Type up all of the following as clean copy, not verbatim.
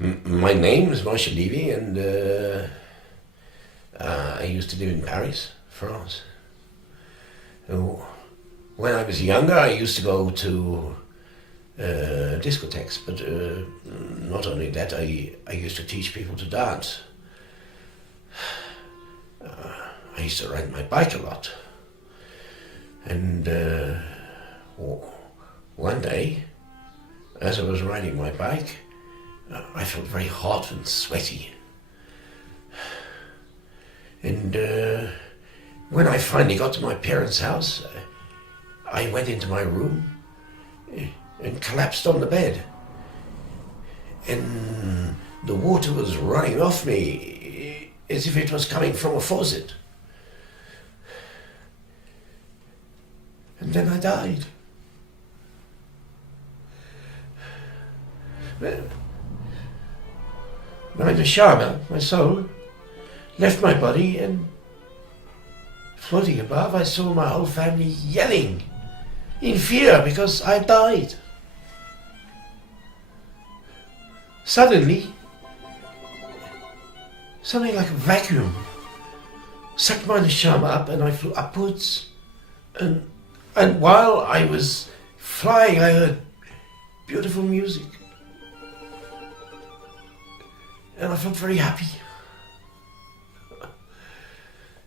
My name is Marshall Levy, and I used to live in Paris, France. When I was younger, I used to go to discotheques, but not only that, I used to teach people to dance. I used to ride my bike a lot. And one day, as I was riding my bike, I felt very hot and sweaty. And when I finally got to my parents' house, I went into my room and collapsed on the bed. And the water was running off me as if it was coming from a faucet. And then I died. My neshama, my soul, left my body, and floating above, I saw my whole family yelling in fear because I died. Suddenly, something like a vacuum sucked my neshama up, and I flew upwards. And while I was flying, I heard beautiful music. And I felt very happy.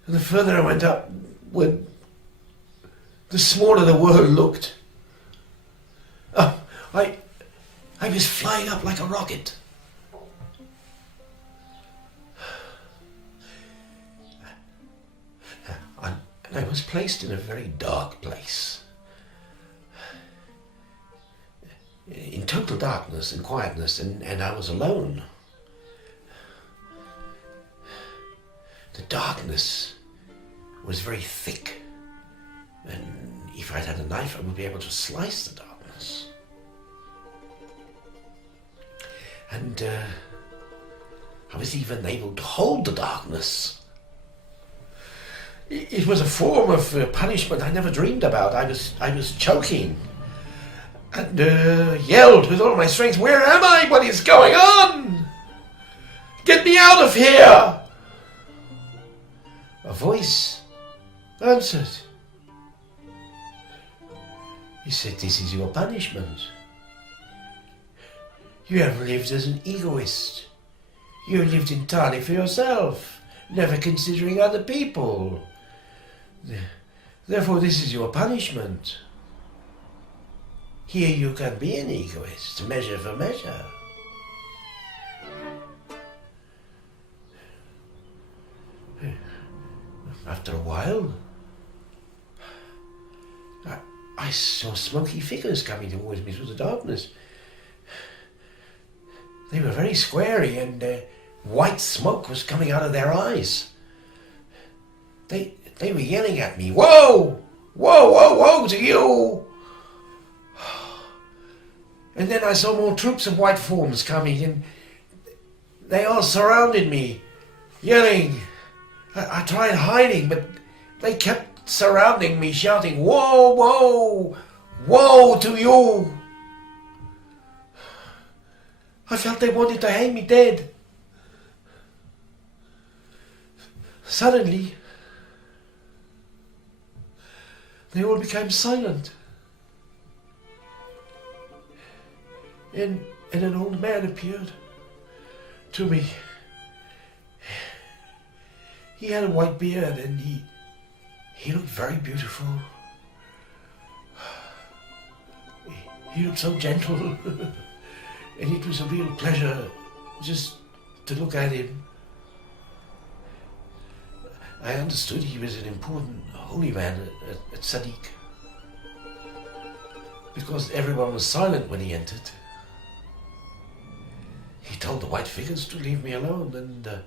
And the further I went up, the smaller the world looked. I was flying up like a rocket. And I was placed in a very dark place. In total darkness and quietness, and I was alone. The darkness was very thick, and if I'd had a knife, I would be able to slice the darkness. And I was even able to hold the darkness. It was a form of punishment I never dreamed about. I was choking and yelled with all my strength, "Where am I? What is going on? Get me out of here!" A voice answered. He said, "This is your punishment. You have lived as an egoist. You have lived entirely for yourself, never considering other people. Therefore, this is your punishment. Here you can be an egoist, measure for measure." After a while, I saw smoky figures coming towards me through the darkness. They were very squarey, and white smoke was coming out of their eyes. They were yelling at me, "Whoa! Whoa, whoa, whoa to you!" And then I saw more troops of white forms coming, and they all surrounded me, yelling. I tried hiding, but they kept surrounding me, shouting, "Whoa, whoa, woe to you!" I felt they wanted to hang me dead. Suddenly, they all became silent. And an old man appeared to me. He had a white beard, and he looked very beautiful. He looked so gentle, and it was a real pleasure just to look at him. I understood he was an important holy man at Sadiq, because everyone was silent when he entered. He told the white figures to leave me alone, and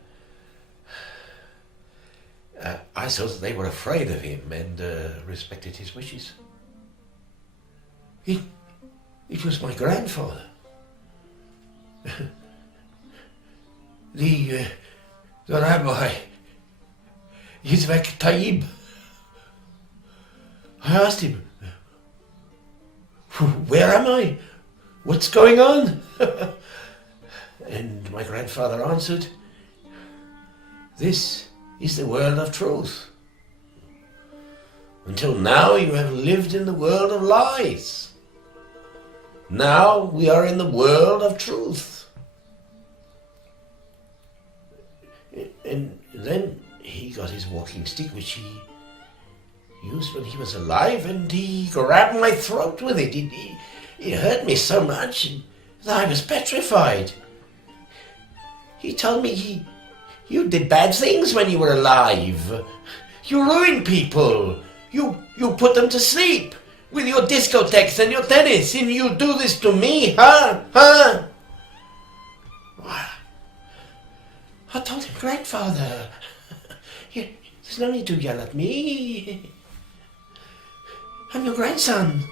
I saw that they were afraid of him and respected his wishes. It was my grandfather. the rabbi, Yitzhak Tayyib. I asked him, "Where am I? What's going on?" And grandfather answered, "This is the world of truth. Until now you have lived in the world of lies. Now we are in the world of truth." And then he got his walking stick, which he used when he was alive, and he grabbed my throat with it. It hurt me so much that I was petrified. He told me you did bad things when you were alive. You ruined people. You put them to sleep with your discotheques and your tennis, and you do this to me, huh? I told him, "Grandfather, there's no need to yell at me. I'm your grandson,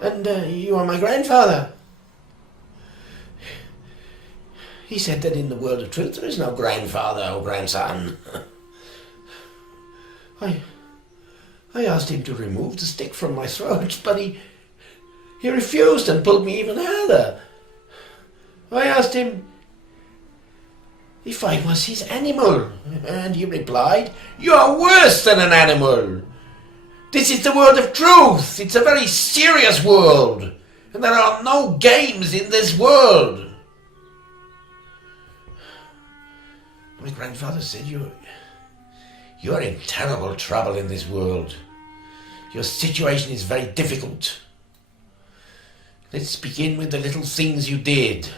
and you are my grandfather." He said that in the world of truth there is no grandfather or grandson. I asked him to remove the stick from my throat, but he refused and pulled me even harder. I asked him if I was his animal, and he replied, "You are worse than an animal. This is the world of truth. It's a very serious world, and there are no games in this world." My grandfather said, You're in terrible trouble in this world. Your situation is very difficult. Let's begin with the little things you did."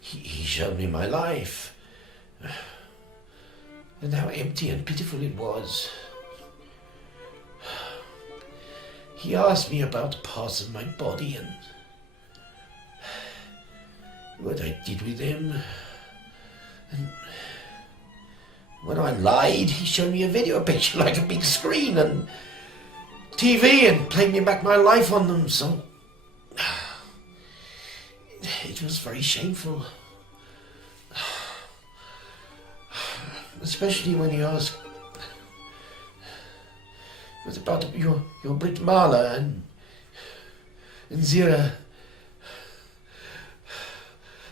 He showed me my life, and how empty and pitiful it was. He asked me about parts of my body and what I did with them. And when I lied, he showed me a video picture like a big screen and TV and played me back my life on them. So it was very shameful. Especially when he asked, it was about your Brit Mala and Zira,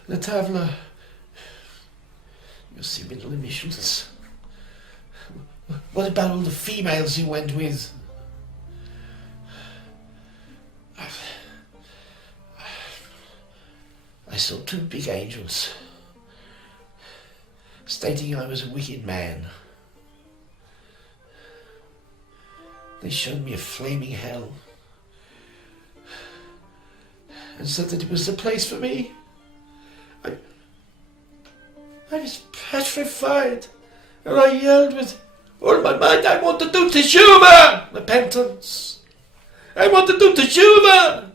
the Tavla, your seminal initials. What about all the females you went with? I saw two big angels stating I was a wicked man. They showed me a flaming hell and said that it was the place for me. I was petrified, and I yelled with all my mind, "I want to do teshuvah, repentance. I want to do teshuvah."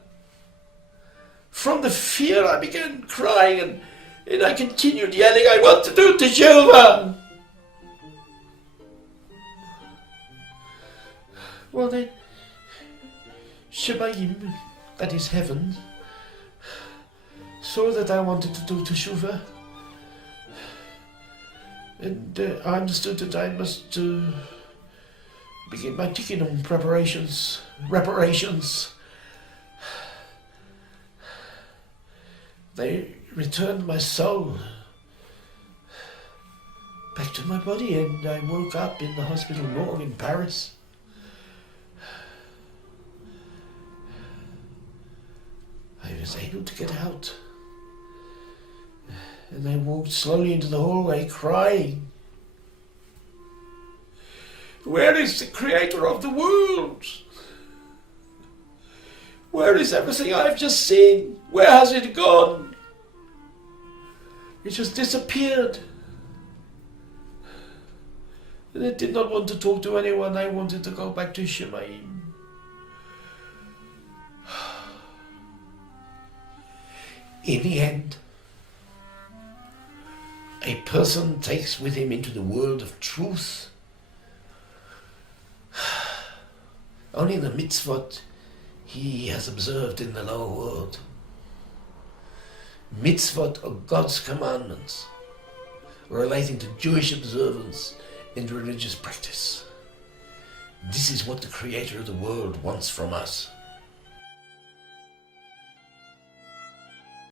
From the fear I began crying, and I continued yelling, "I want to do teshuvah." Well then, Shemayim, that is heaven, saw that I wanted to do teshuvah, and I understood that I must begin my tikkun reparations. They returned my soul back to my body, and I woke up in the hospital morgue in Paris. I was able to get out, and I walked slowly into the hallway crying. Where is the creator of the world? Where is everything I've just seen? Where has it gone? It just disappeared. And I did not want to talk to anyone. I wanted to go back to Shemayim. In the end, a person takes with him into the world of truth only the mitzvot he has observed in the lower world. Mitzvot are God's commandments relating to Jewish observance and religious practice. This is what the Creator of the world wants from us.